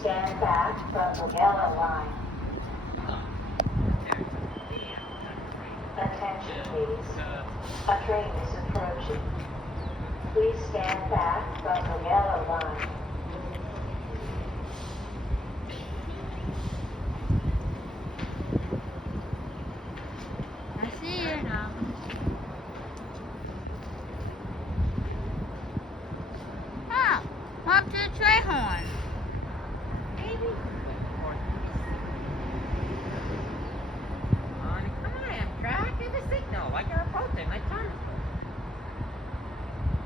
stand back from the yellow line. Attention, please. A train is approaching. Please stand back from the yellow line. I see you now. Huh? Up to the train horn. Maybe. Come on, Amtrak, give a signal like you're approaching. Let's turn.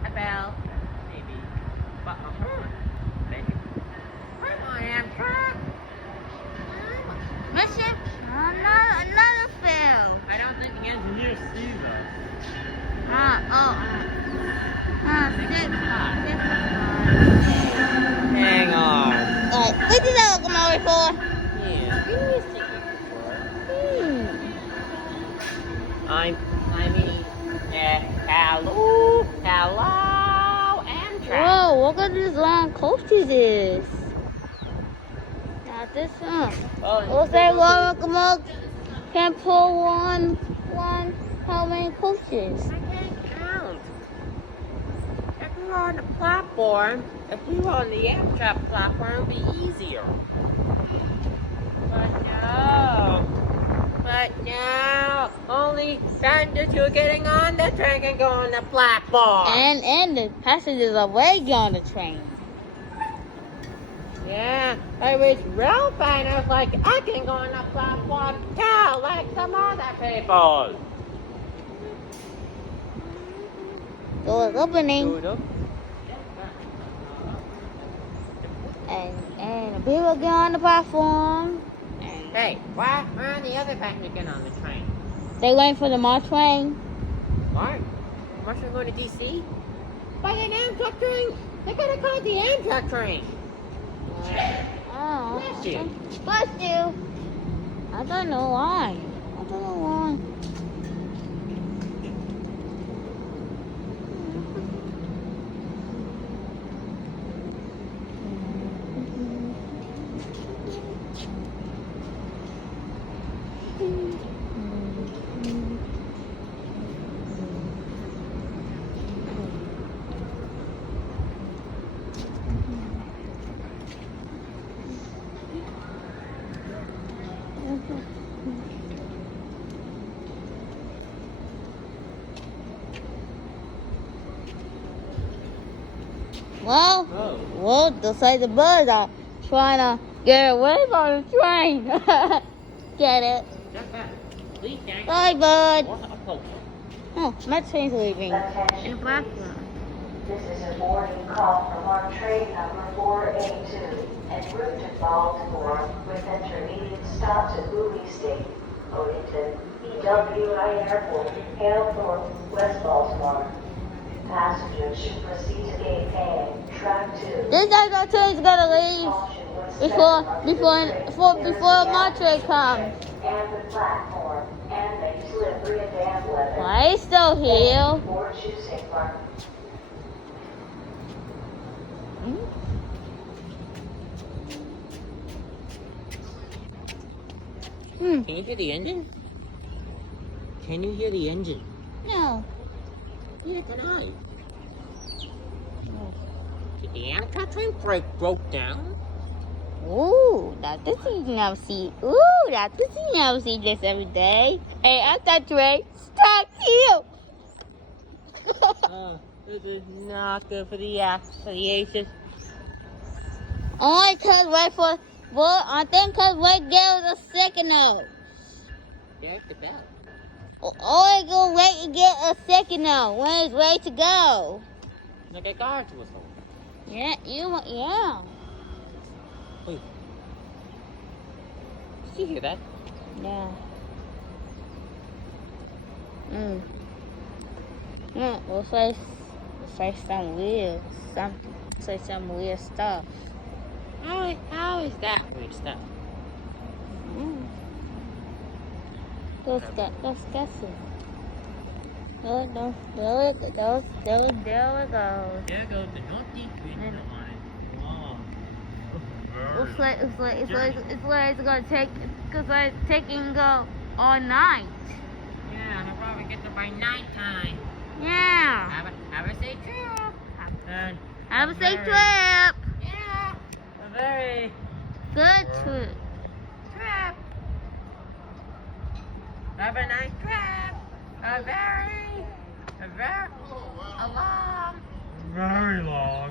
A bell, maybe. But a horn, maybe. Come on, Amtrak. Mission, another fail. I don't think the engineers see those. Hang on. What did that come over for? Yeah, give me a second before. I mean, hello, Amtrak. Whoa, look at these long coaches is. Now this one. We'll say locomotive can pull one, how many coaches? I can't count. If we were on the platform, if we were on the Amtrak platform, it would be easier. But no, only passengers who are getting on the train can go on the platform. And the passengers are waiting on the train. Yeah, I wish real famous like I can go on the platform too, like some other people. Door is opening. And the people get on the platform. Hey, why aren't the other passengers getting on the train? They waiting for the March train. What? March are going to DC? By an Amtrak train? They gotta call the Amtrak train. Oh. Bless you. Bless you. I don't know why. Well, looks like the birds are trying to get away from the train. Get it? Bye, bud. Oh, my train's leaving. Attention, In the platform. This is a boarding call from our train number 482 en route to Baltimore with intermediate stops at Bowie State, Odington, EWI Airport, Carrollton, West Baltimore. Passengers should proceed to gate A, track 2. This time the train's gonna leave before my train comes. And the platform, and they slippery and damp weather. Why is still here? Board choosing mark. Can you hear the engine? Can you hear the engine? No. Yeah, can I? Did the Amtrak train brake broke down? Ooh, now this is never see. Never see this every day. Hey, I'm that train. Stop here. This is not good for the aces. Only cause I think cause wait there was a signal. There's the bell. Only gonna wait and get a signal when it's ready to go. Like a guard's whistle. Yeah. Wait. Did you hear that? Yeah. We'll say some weird stuff. How is that weird stuff? Let's guess it. There it goes. There goes the Northeast Regional line. Wow. We'll it's gonna take, cause it's taking all night. Yeah, and I'll probably get there by nighttime. Yeah. Have a safe trip. And Have a safe trip. Yeah. A very Good trip. trip. Have a nice trip. A very long. Very long.